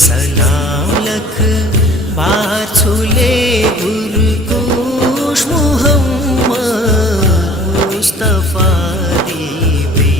सलाम लख बार छुले गुरकुश मुहम्मद मुस्तफा दीवे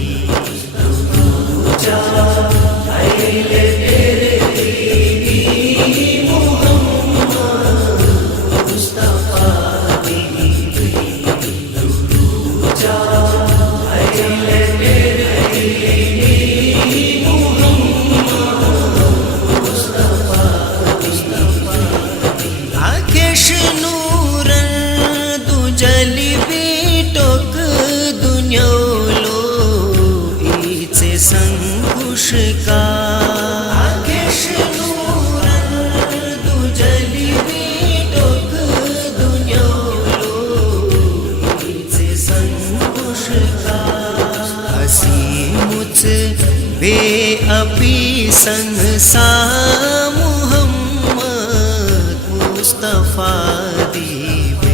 का आकेश नूरन दुजली बेटोक दुनियालो से संकुश का हसी मुझ बे अपी संसा मुहम्मद मुस्तफा दीवे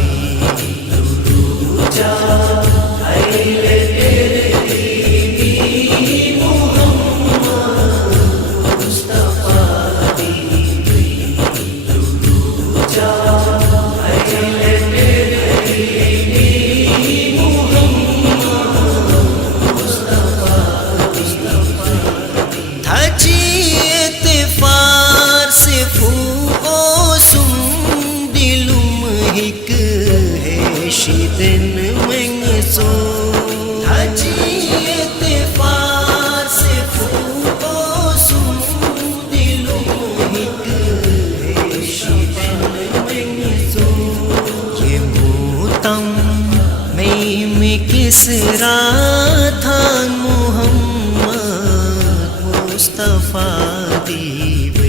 दिन मंग सो हजीत फार से फूको सुन दिलों हिक दिन मंग सो ये मोतम में किस राथा मुहम्मद मुस्तफा दीवे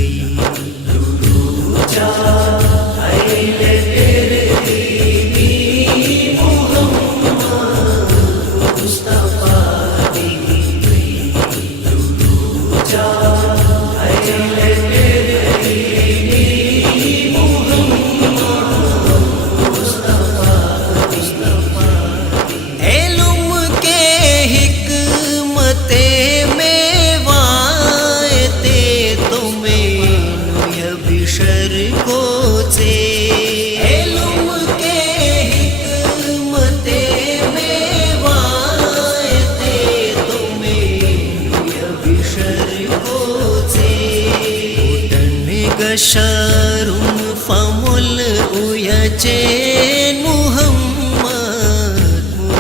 शरुम फमुल उयचैन मुहम्मद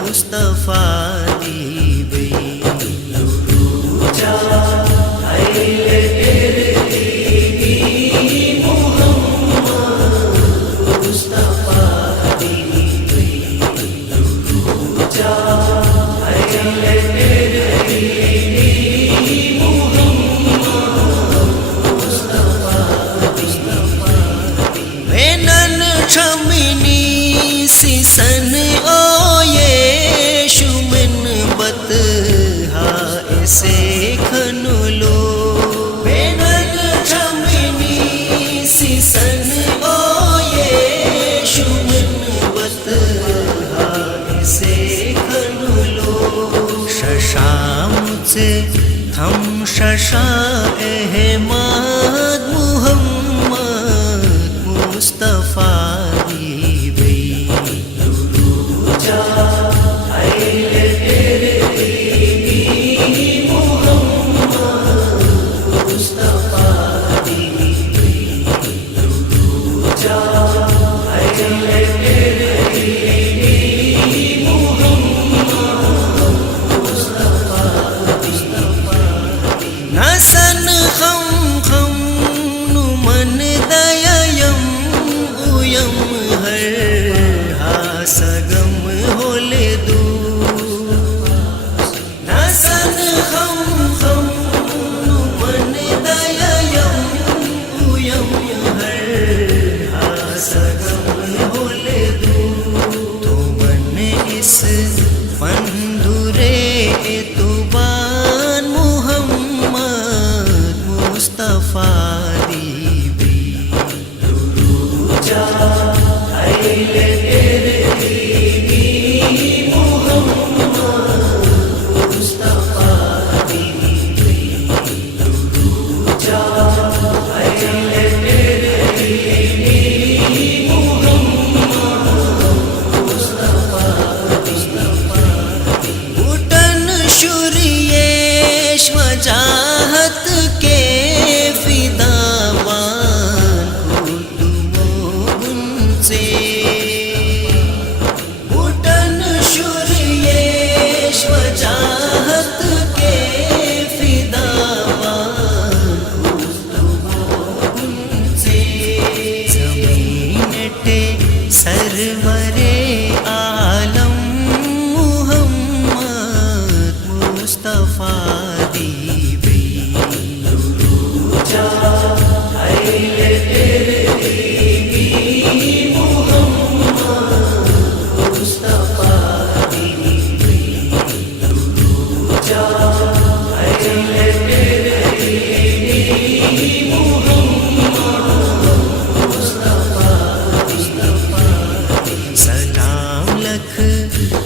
मुस्तफा दीवे सन ओ ये शुमन बत हा ऐसे खनुलो बेनन छमिनी सी सन ओ ये शुमन बत हा ऐसे खनुलो शशाम से हम शशा अहमद मुहम्मद मुस्तफा दीवे नसन खम खम नुमन दययम उयम हर हासगम होले दू नसन खम खम नुमन दययम उयम हर हासगम होले दू तो मन इस मन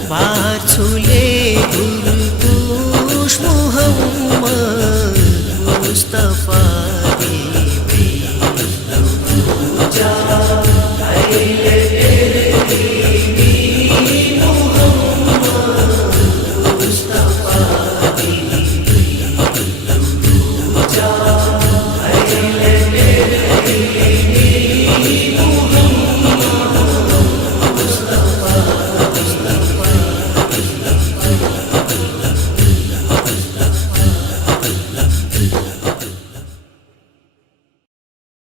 बाछुले गुरपुष मुहम्मद मुस्तफा